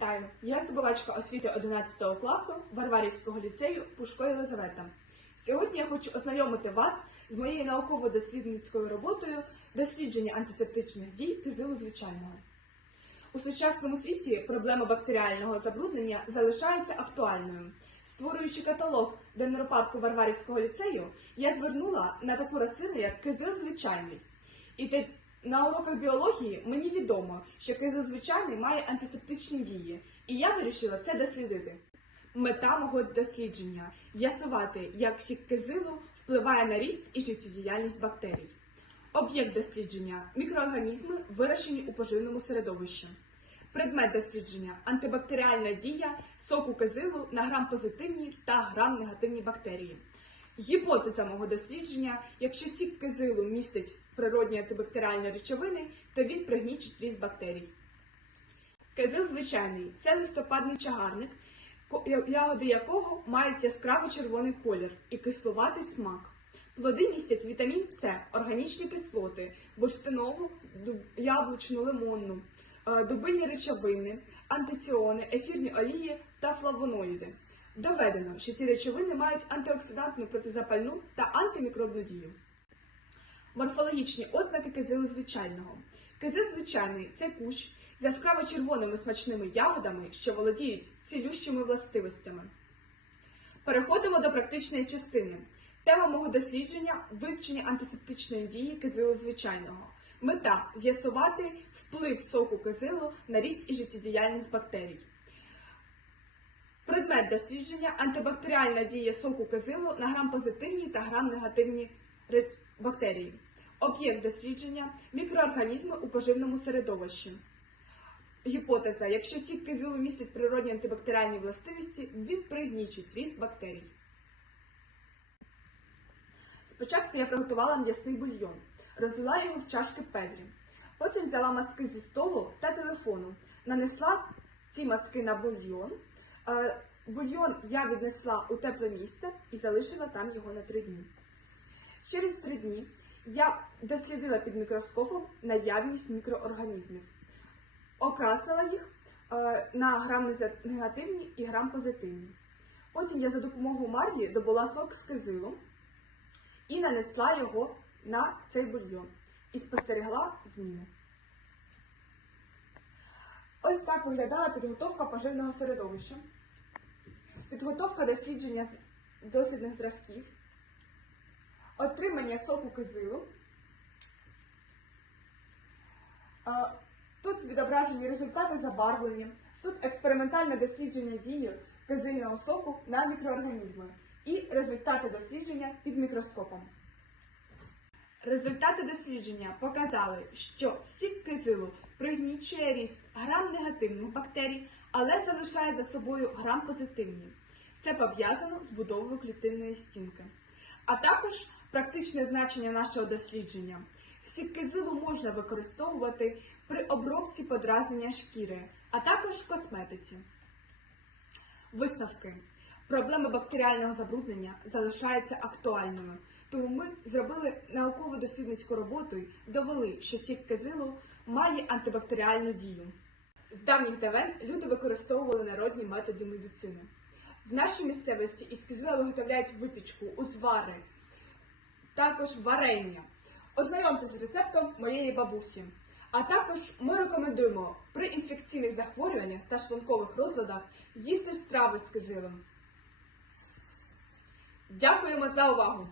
Вітаю! Я здобувачка освіти 11 класу Варварівського ліцею Пушко Єлизавета. Сьогодні я хочу ознайомити вас з моєю науково-дослідницькою роботою дослідження антисептичних дій кизилу звичайного. У сучасному світі проблема бактеріального забруднення залишається актуальною. Створюючи каталог денропарку Варварівського ліцею, я звернула на таку рослину, як кизил звичайний. І на уроках біології мені відомо, що кизил звичайний має антисептичні дії, і я вирішила це дослідити. Мета мого дослідження з'ясувати, як сік кизилу впливає на ріст і життєдіяльність бактерій. Об'єкт дослідження мікроорганізми, вирощені у поживному середовищі. Предмет дослідження антибактеріальна дія соку кизилу на грам-позитивні та грам-негативні бактерії. Гіпотеза мого дослідження, якщо сік кизилу містить природні антибактеріальні речовини, то він пригнічить ріст бактерій. Кизил звичайний це листопадний чагарник, ягоди якого мають яскраво червоний колір і кислуватий смак. Плоди містять вітамін С, органічні кислоти, бурштинову, яблучну, лимонну, е, дубильні речовини, антиціони, ефірні олії та флавоноїди. Доведено, що ці речовини мають антиоксидантну протизапальну та антимікробну дію. Морфологічні ознаки кизилу звичайного. Кизил звичайний це кущ з яскраво червоними смачними ягодами, що володіють цілющими властивостями. Переходимо до практичної частини. Тема мого дослідження вивчення антисептичної дії кизилу звичайного. Мета з'ясувати вплив соку кизилу на ріст і життєдіяльність бактерій. Предмет дослідження антибактеріальна дія соку кизилу на грам-позитивні та грам-негативні бактерії. Об'єкт дослідження мікроорганізми у поживному середовищі. Гіпотеза: якщо сік кизилу містить природні антибактеріальні властивості, він пригнічить ріст бактерій. Спочатку я приготувала м'ясний бульйон, розлила його в чашки педрі. Потім взяла маски зі столу та телефону, нанесла ці маски на бульйон. Е, Бульйон я віднесла у тепле місце і залишила там його на три дні. Через три дні я дослідила під мікроскопом наявність мікроорганізмів, окрасила їх е, на грам негативні і грам позитивні. Потім я за допомогою марлі добула сок з кизилу і нанесла його на цей бульйон і спостерігла зміни. Ось так виглядала підготовка поживного середовища, підготовка дослідження дослідних зразків, отримання соку кизилу. Тут відображені результати забарвлення, тут експериментальне дослідження дії кизильного соку на мікроорганізми і результати дослідження під мікроскопом. Результати дослідження показали, що сік кизилу пригнічує ріст грам-негативних бактерій, але залишає за собою грам-позитивні. Це пов'язано з будовою клітинної стінки. А також практичне значення нашого дослідження. Сік кизилу можна використовувати при обробці подразнення шкіри, а також в косметиці. Висновки. Проблема бактеріального забруднення залишається актуальною, тому ми зробили науково-дослідницьку роботу і довели, що сік кизилу має антибактеріальну дію. З давніх давен люди використовували народні методи медицини. В нашій місцевості із кизила виготовляють випічку, узвари, також варення. Ознайомтесь з рецептом моєї бабусі. А також ми рекомендуємо при інфекційних захворюваннях та шлункових розладах їсти страви з кизилом. Дякуємо за увагу!